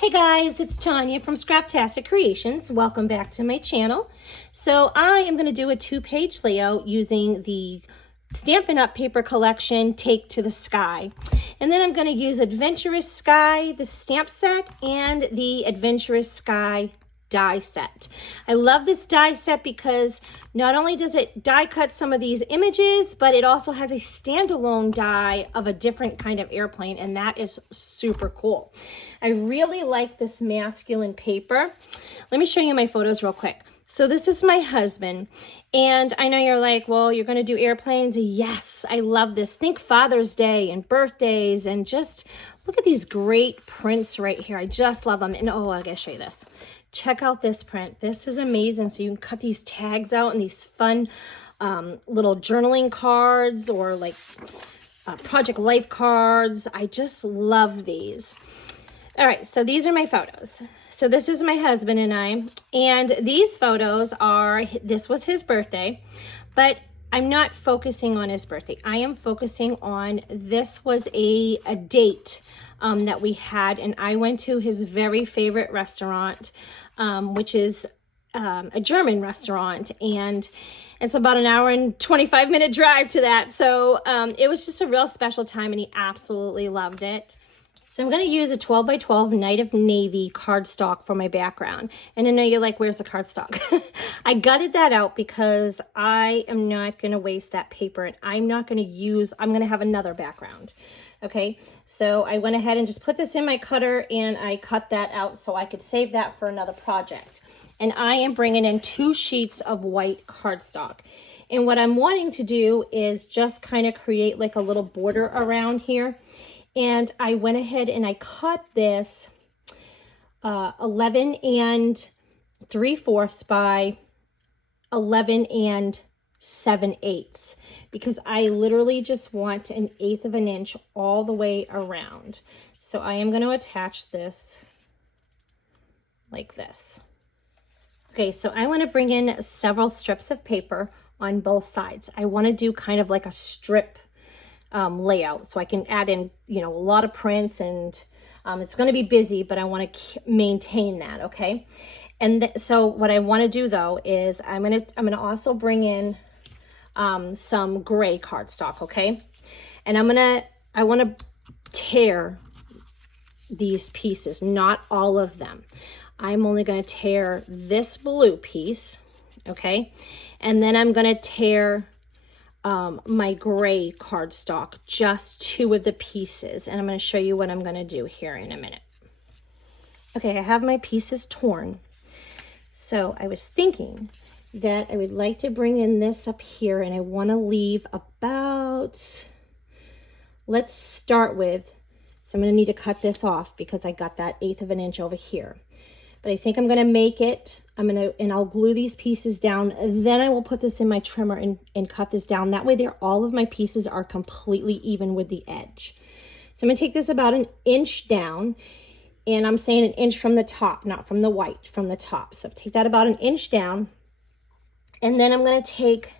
Hey guys, it's Tanya from Scraptastic Creations. Welcome back to my channel. So I am going to do a 2-page layout using the Stampin' Up! Paper collection, Take to the Sky. And then I'm going to use Adventurous Sky, the stamp set, and the Adventurous Sky die set. I love this die set because not only does it die cut some of these images, but it also has a standalone die of a different kind of airplane, and that is super cool. I really like this masculine paper. Let me show you my photos real quick. So this is my husband, and I know you're like, well, you're going to do airplanes. Yes, I love this. Think Father's Day and birthdays, and just look at these great prints right here. I just love them. And oh, I gotta show you this. Check out this print. This is amazing. So you can cut these tags out and these fun little journaling cards or like Project Life cards. I just love these. All right, so these are my photos. So this is my husband and I, and these photos are, this was his birthday, but I'm not focusing on his birthday. I am focusing on, this was a date that we had, and I went to his very favorite restaurant, which is a German restaurant, and it's about an hour and 25-minute drive to that. So it was just a real special time, and he absolutely loved it. So I'm going to use a 12 by 12 Night of Navy cardstock for my background. And I know you're like, where's the cardstock? I gutted that out because I am not going to waste that paper, and I'm not going to use, I'm going to have another background. Okay, so I went ahead and just put this in my cutter, and I cut that out so I could save that for another project. And I am bringing in 2 sheets of white cardstock. And what I'm wanting to do is just kind of create like a little border around here. And I went ahead and I cut this 11 3/4 by 11 7/8 because I literally just want 1/8 of an inch all the way around. So I am going to attach this like this. Okay, so I want to bring in several strips of paper on both sides. I want to do kind of like a strip layout, so I can add in, you know, a lot of prints, and it's going to be busy, but I want to maintain that. Okay, and so what I want to do though is I'm gonna also bring in some gray cardstock. Okay, and I want to tear these pieces, not all of them. I'm only going to tear this blue piece. Okay, and then I'm going to tear my gray cardstock, just 2 of the pieces, and I'm going to show you what I'm going to do here in a minute. Okay, I have my pieces torn, so I was thinking that I would like to bring in this up here, and I want to leave about, let's start with, so I'm going to need to cut this off because I got that 1/8 of an inch over here. But I think I'm going to make it, and I'll glue these pieces down. Then I will put this in my trimmer and cut this down. That way all of my pieces are completely even with the edge. So I'm going to take this about 1 inch down, and I'm saying 1 inch from the top, not from the white, from the top. So take that about 1 inch down, and then I'm going to take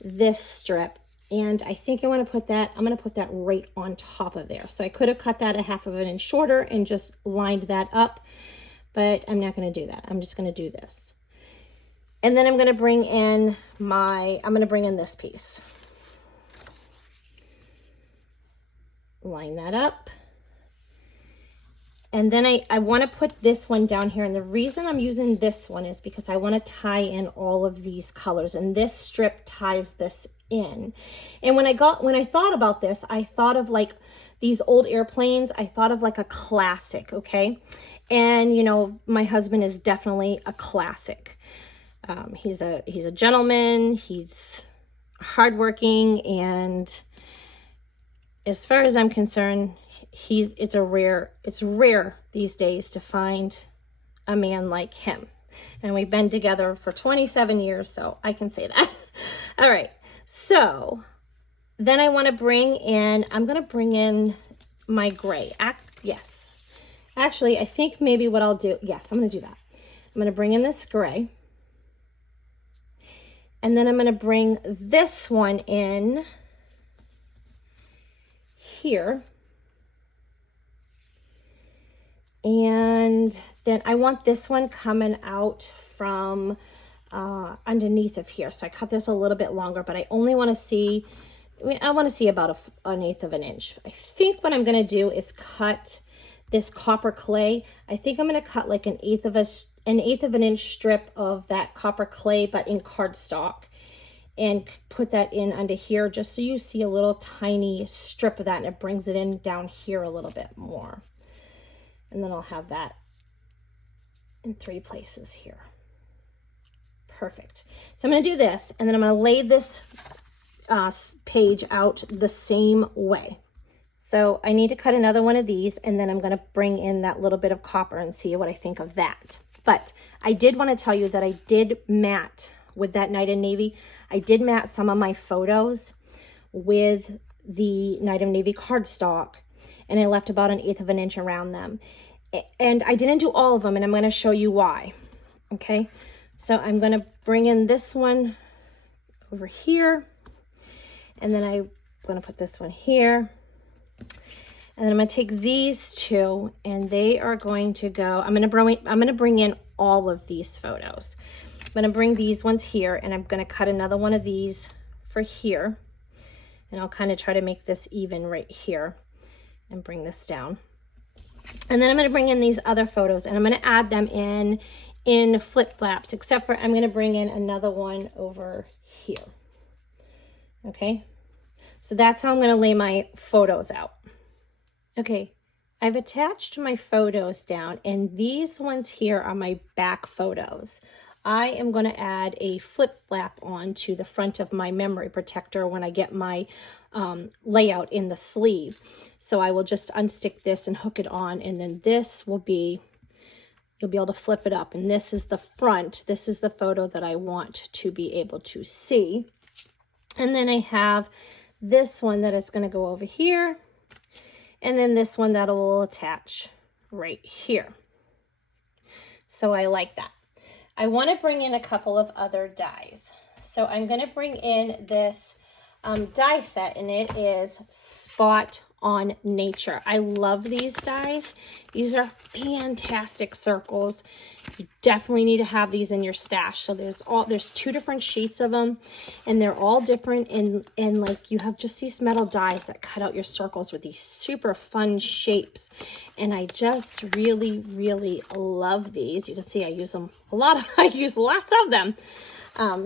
this strip, and I think I want to put that, I'm going to put that right on top of there. So I could have cut that 1/2 of an inch shorter and just lined that up, but I'm not going to do that. I'm just going to do this. And then I'm going to bring in this piece. Line that up. And then I want to put this one down here. And the reason I'm using this one is because I want to tie in all of these colors. And this strip ties this in. And when I thought about this, I thought of like these old airplanes. I thought of like a classic, okay? And, you know, my husband is definitely a classic. He's a gentleman. He's hardworking, and as far as I'm concerned, it's rare these days to find a man like him. And we've been together for 27 years, so I can say that. All right. So then I'm going to bring in my gray. Yes. Actually, I think maybe what I'll do, yes, I'm going to do that. I'm going to bring in this gray. And then I'm going to bring this one in here. And And then I want this one coming out from underneath of here. So I cut this a little bit longer, but I only want to see, I want to see about an eighth of an inch. I think what I'm going to do is cut this copper clay. I think I'm going to cut like an eighth of an inch strip of that copper clay, but in cardstock, and put that in under here just so you see a little tiny strip of that, and it brings it in down here a little bit more. And then I'll have that in 3 places here. Perfect. So I'm going to do this, and then I'm going to lay this page out the same way. So I need to cut another one of these, and then I'm going to bring in that little bit of copper and see what I think of that. But I did want to tell you that I did matte with that Night of Navy. I did matte some of my photos with the Night of Navy cardstock, and I left about an eighth of an inch around them. And I didn't do all of them, and I'm going to show you why. Okay, so I'm going to bring in this one over here, and then I'm going to put this one here. And then I'm going to take these two, and they are going to go, I'm going to bring in all of these photos. I'm going to bring these ones here, and I'm going to cut another one of these for here. And I'll kind of try to make this even right here and bring this down. And then I'm going to bring in these other photos, and I'm going to add them in flip flaps, except for I'm going to bring in another one over here. Okay, so that's how I'm going to lay my photos out. Okay, I've attached my photos down, and these ones here are my back photos. I am going to add a flip flap on to the front of my memory protector when I get my layout in the sleeve. So I will just unstick this and hook it on, and then this will be, you'll be able to flip it up, and this is the front. This is the photo that I want to be able to see. And then I have this one that is going to go over here, and then this one that will attach right here. So I like that. I want to bring in a couple of other dies. So I'm going to bring in this die set, and it is Spot on Nature. I love these dies. These are fantastic circles. You definitely need to have these in your stash. So there's 2 different sheets of them, and they're all different, and like you have just these metal dies that cut out your circles with these super fun shapes. And I just really, really love these. You can see I use them a lot. I use lots of them.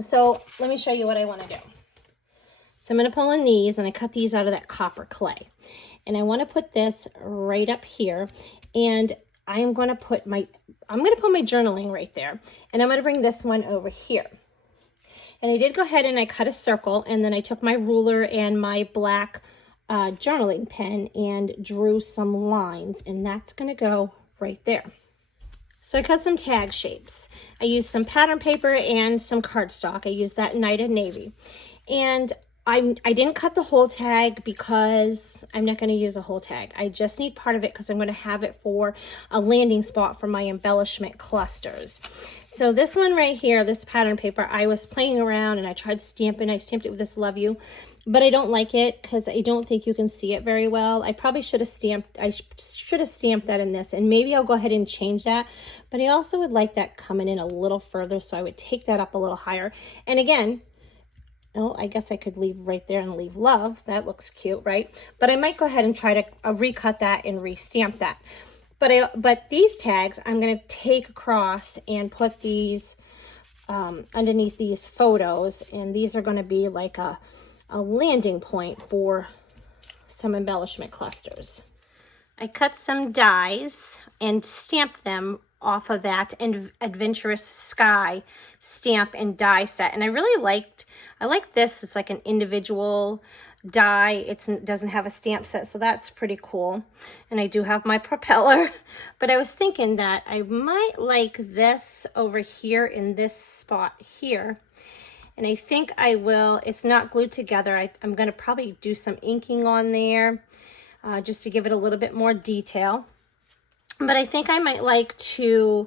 So let me show you what I want to do. So I'm going to pull in these, and I cut these out of that copper clay. And I want to put this right up here, and I'm going to put my journaling right there. And I'm going to bring this one over here. And I did go ahead and I cut a circle, and then I took my ruler and my black journaling pen and drew some lines, and that's going to go right there. So I cut some tag shapes. I used some pattern paper and some cardstock. I used that Night of Navy. And I didn't cut the whole tag because I'm not going to use a whole tag. I just need part of it because I'm going to have it for a landing spot for my embellishment clusters. So this one right here, this pattern paper, I was playing around and I tried stamping. I stamped it with this Love You, but I don't like it because I don't think you can see it very well. I probably should have stamped that in this, and maybe I'll go ahead and change that. But I also would like that coming in a little further, so I would take that up a little higher. And again, oh, I guess I could leave right there and leave love. That looks cute, right? But I might go ahead and try to recut that and restamp that. But these tags, I'm going to take across and put these underneath these photos. And these are going to be like a landing point for some embellishment clusters. I cut some dies and stamped them off of that Adventurous Sky stamp and die set. And I like this. It's like an individual die. It doesn't have a stamp set, so that's pretty cool. And I do have my propeller, but I was thinking that I might like this over here in this spot here. And I think I will, it's not glued together. I'm going to probably do some inking on there just to give it a little bit more detail. But I think I might like to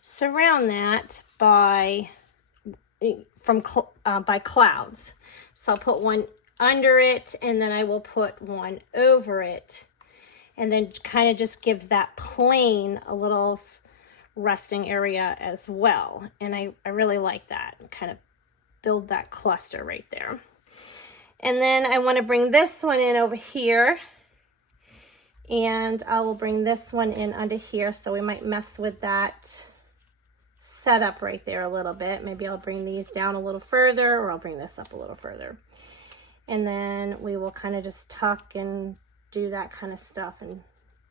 surround that by clouds. So I'll put one under it, and then I will put one over it. and then kind of just gives that plane a little resting area as well. And I really like that, kind of build that cluster right there. And then I want to bring this one in over here, and I will bring this one in under here, so we might mess with that setup right there a little bit. Maybe I'll bring these down a little further, or I'll bring this up a little further. And then we will kind of just tuck and do that kind of stuff and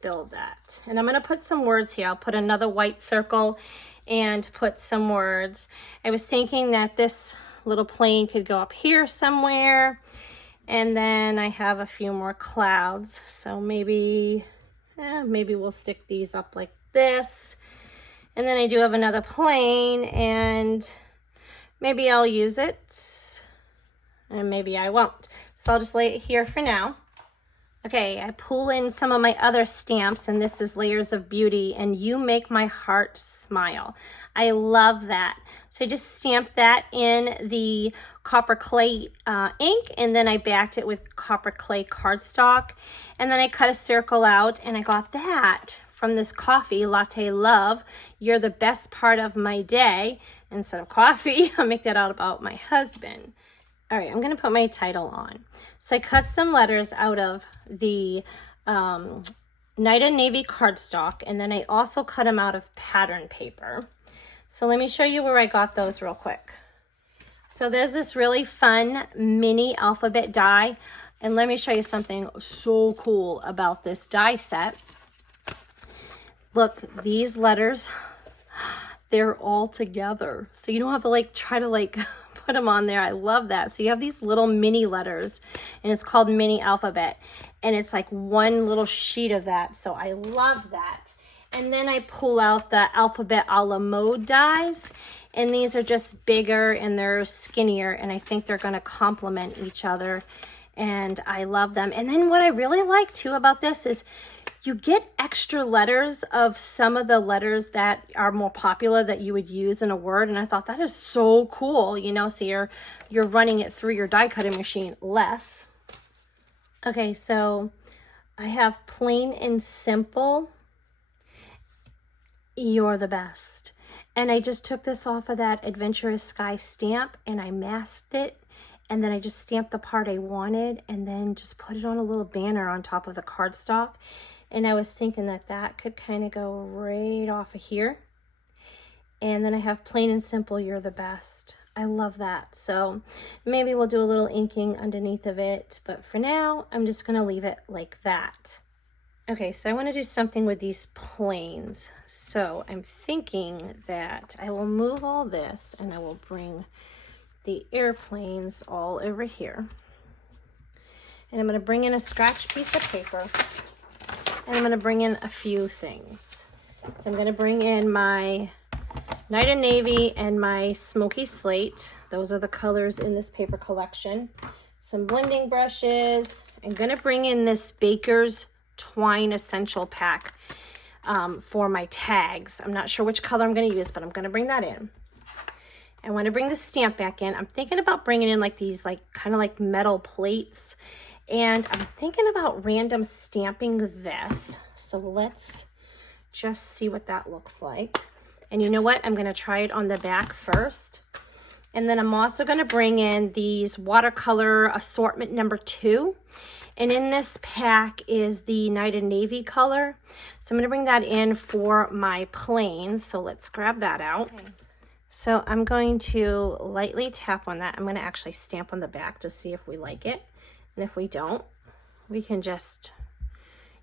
build that. And I'm going to put some words here. I'll put another white circle and put some words. I was thinking that this little plane could go up here somewhere, and then I have a few more clouds, so maybe we'll stick these up like this. And then I do have another plane, and maybe I'll use it and maybe I won't, so I'll just lay it here for now. Okay, I pull in some of my other stamps, and this is Layers of Beauty, and You Make My Heart Smile. I love that. So I just stamped that in the copper clay ink, and then I backed it with copper clay cardstock, and then I cut a circle out, and I got that from this coffee, Latte Love, You're the Best Part of My Day. Instead of coffee, I'll make that out about my husband. All right, I'm going to put my title on. So I cut some letters out of the Night and Navy cardstock, and then I also cut them out of pattern paper. So let me show you where I got those real quick. So there's this really fun mini alphabet die, and let me show you something so cool about this die set. Look, these letters, they're all together. So you don't have to like try to like put them on there. I love that. So you have these little mini letters, and it's called mini alphabet, and it's like one little sheet of that. So I love that. And then I pull out the alphabet a la mode dies, and these are just bigger and they're skinnier, and I think they're going to complement each other, and I love them. And then what I really like too about this is you get extra letters of some of the letters that are more popular that you would use in a word, and I thought that is so cool, you know, so you're running it through your die cutting machine less. Okay, so I have Plain and Simple, You're the Best. And I just took this off of that Adventurous Sky stamp, and I masked it, and then I just stamped the part I wanted, and then just put it on a little banner on top of the cardstock. And I was thinking that that could kind of go right off of here. And then I have Plain and Simple, You're the Best. I love that. So maybe we'll do a little inking underneath of it, but for now, I'm just going to leave it like that. Okay, so I want to do something with these planes. So I'm thinking that I will move all this, and I will bring the airplanes all over here. And I'm going to bring in a scratch piece of paper, and I'm going to bring in a few things. So I'm going to bring in my Night and Navy and my Smoky Slate. Those are the colors in this paper collection. Some blending brushes. I'm going to bring in this Baker's Twine Essential Pack for my tags. I'm not sure which color I'm going to use, but I'm going to bring that in. I want to bring the stamp back in. I'm thinking about bringing in like these kind of like metal plates, and I'm thinking about random stamping this. So let's just see what that looks like. And you know what? I'm going to try it on the back first. And then I'm also going to bring in these watercolor assortment number 2. And in this pack is the Night and Navy color. So I'm going to bring that in for my planes. So let's grab that out. Okay. So I'm going to lightly tap on that. I'm going to actually stamp on the back to see if we like it. And if we don't, we can just,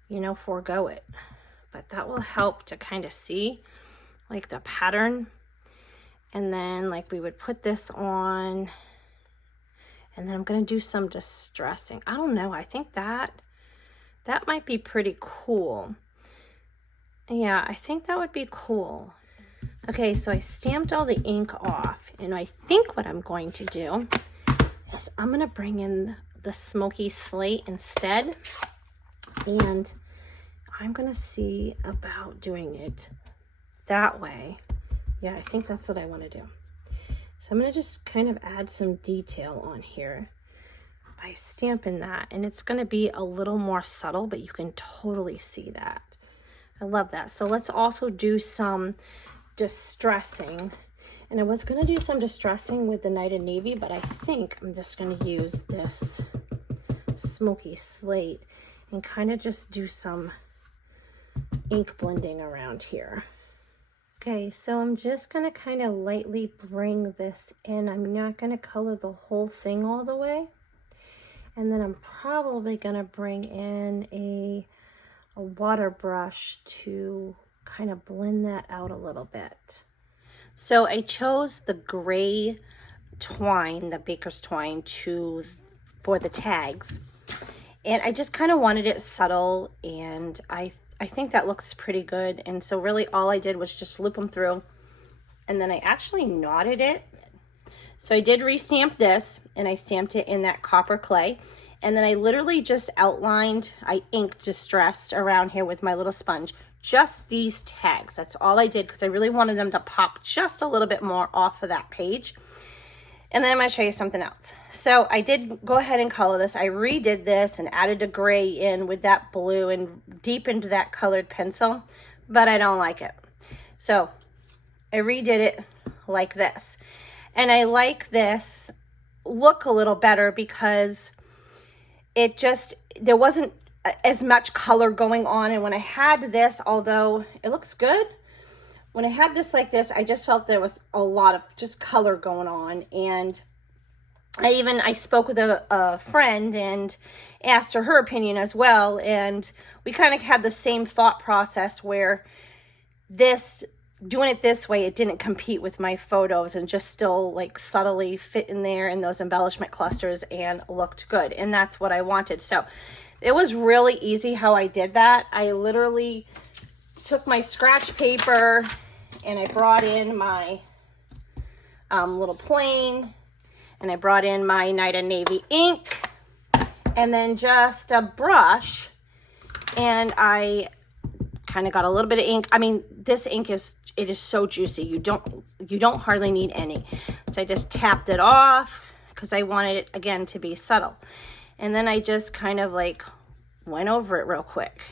you know, forego it. But that will help to kind of see like the pattern. And then like we would put this on, and then I'm going to do some distressing. I don't know. I think that might be pretty cool. Yeah, I think that would be cool. Okay, so I stamped all the ink off, and I think what I'm going to do is I'm going to bring in the Smoky Slate instead, and I'm going to see about doing it that way. Yeah, I think that's what I want to do. So I'm going to just kind of add some detail on here. by Stampin' that, and it's going to be a little more subtle, but you can totally see that. I love that. So let's also do some distressing. And I was going to do some distressing with the Night of Navy, but I think I'm just going to use this smoky slate and kind of just do some ink blending around here. Okay, so I'm just going to kind of lightly bring this in. I'm not going to color the whole thing all the way. And then I'm probably going to bring in a water brush to kind of blend that out a little bit. So I chose the gray twine, the baker's twine, for the tags. And I just kind of wanted it subtle, and I think that looks pretty good. And so really all I did was just loop them through, and then I actually knotted it. So I did restamp this, and I stamped it in that copper clay. And then I literally just outlined, I inked distressed around here with my little sponge, just these tags. That's all I did because I really wanted them to pop just a little bit more off of that page. And then I'm going to show you something else. So I did go ahead and color this. I redid this and added a gray in with that blue and deepened that colored pencil, but I don't like it. So I redid it like this. And I like this look a little better because there wasn't as much color going on. And when I had this, although it looks good, when I had this like this, I just felt there was a lot of just color going on. And I spoke with a friend and asked her opinion as well. And we kind of had the same thought process where doing it this way, it didn't compete with my photos and just still like subtly fit in there in those embellishment clusters and looked good. And that's what I wanted. So it was really easy how I did that. I literally took my scratch paper and I brought in my little plane, and I brought in my Night of Navy ink, and then just a brush, and I kind of got a little bit of ink. I mean, this ink is so juicy. You don't hardly need any. So I just tapped it off because I wanted it again to be subtle. And then I just kind of like went over it real quick.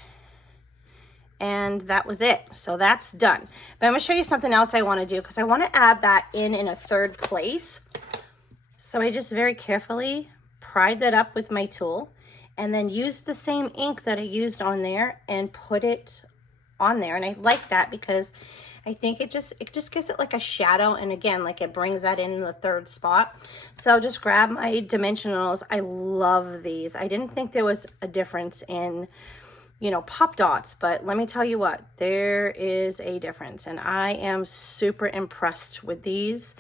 And that was it. So that's done. But I'm going to show you something else I want to do because I want to add that in a third place. So I just very carefully pried that up with my tool and then used the same ink that I used on there and put it on there. And I like that because I think it just gives it like a shadow, and again, like it brings that in the third spot. So I'll just grab my dimensionals. I love these. I didn't think there was a difference in, pop dots, but let me tell you what, there is a difference, and I am super impressed with these,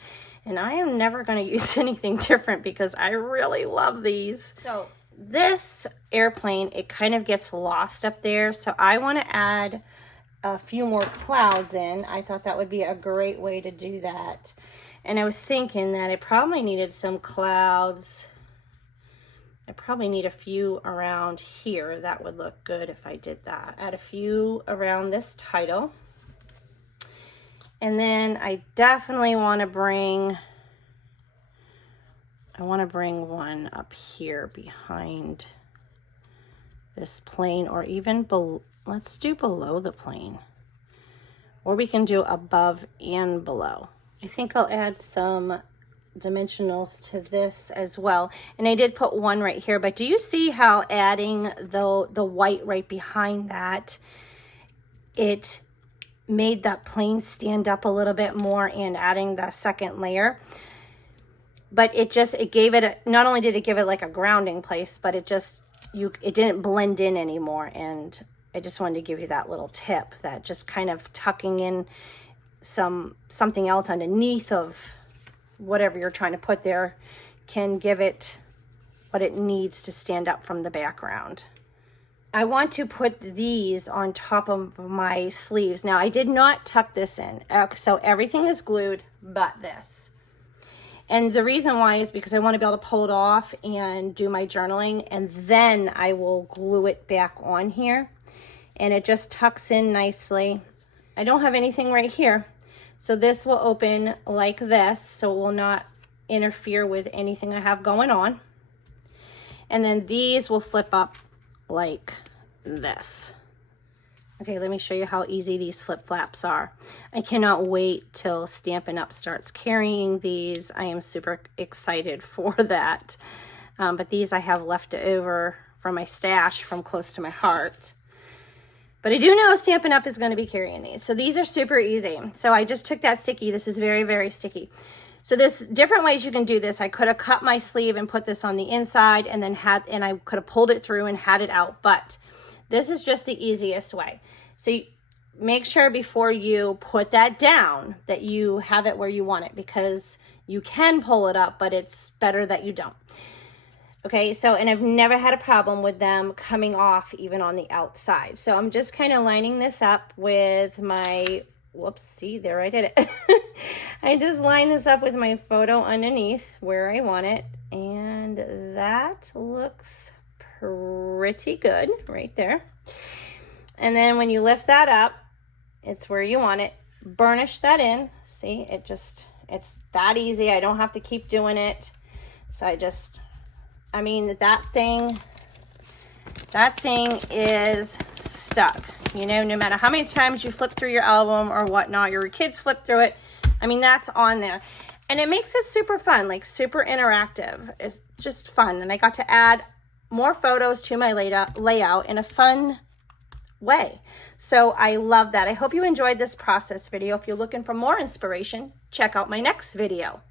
and I am never going to use anything different because I really love these. So this airplane, it kind of gets lost up there, so I want to add a few more clouds in. I thought that would be a great way to do that. And I was thinking that I probably needed some clouds. I probably need a few around here. That would look good if I did that. Add a few around this title. And then I definitely want to bring one up here behind this plane, or even below. Let's do below the plane, or we can do above and below. I think I'll add some dimensionals to this as well. And I did put one right here, but do you see how adding the white right behind that, it made that plane stand up a little bit more, and adding the second layer? But it gave it not only did it give it like a grounding place, but it didn't blend in anymore. And I just wanted to give you that little tip, that just kind of tucking in something else underneath of whatever you're trying to put there can give it what it needs to stand up from the background. I want to put these on top of my sleeves. Now, I did not tuck this in, so everything is glued but this. And the reason why is because I want to be able to pull it off and do my journaling, and then I will glue it back on here. And it just tucks in nicely. I don't have anything right here, so this will open like this, so it will not interfere with anything I have going on. And then these will flip up like this. Okay, let me show you how easy these flip flaps are. I cannot wait till Stampin' Up! Starts carrying these. I am super excited for that. But these I have left over from my stash from close to my heart. But I do know Stampin' Up! Is going to be carrying these. So these are super easy. So I just took that sticky. This is very, very sticky. So there's different ways you can do this. I could have cut my sleeve and put this on the inside and then I could have pulled it through and had it out. But this is just the easiest way. So make sure before you put that down that you have it where you want it, because you can pull it up, but it's better that you don't. Okay, so, and I've never had a problem with them coming off even on the outside. So I'm just kind of lining this up with my, whoops, see, there I did it. I just line this up with my photo underneath where I want it. And that looks pretty good right there. And then when you lift that up, it's where you want it. Burnish that in. See, it's that easy. I don't have to keep doing it. So I mean, that thing is stuck. You know, no matter how many times you flip through your album or whatnot, your kids flip through it. I mean, that's on there. And it makes it super fun, like super interactive. It's just fun. And I got to add more photos to my layout in a fun way. So I love that. I hope you enjoyed this process video. If you're looking for more inspiration, check out my next video.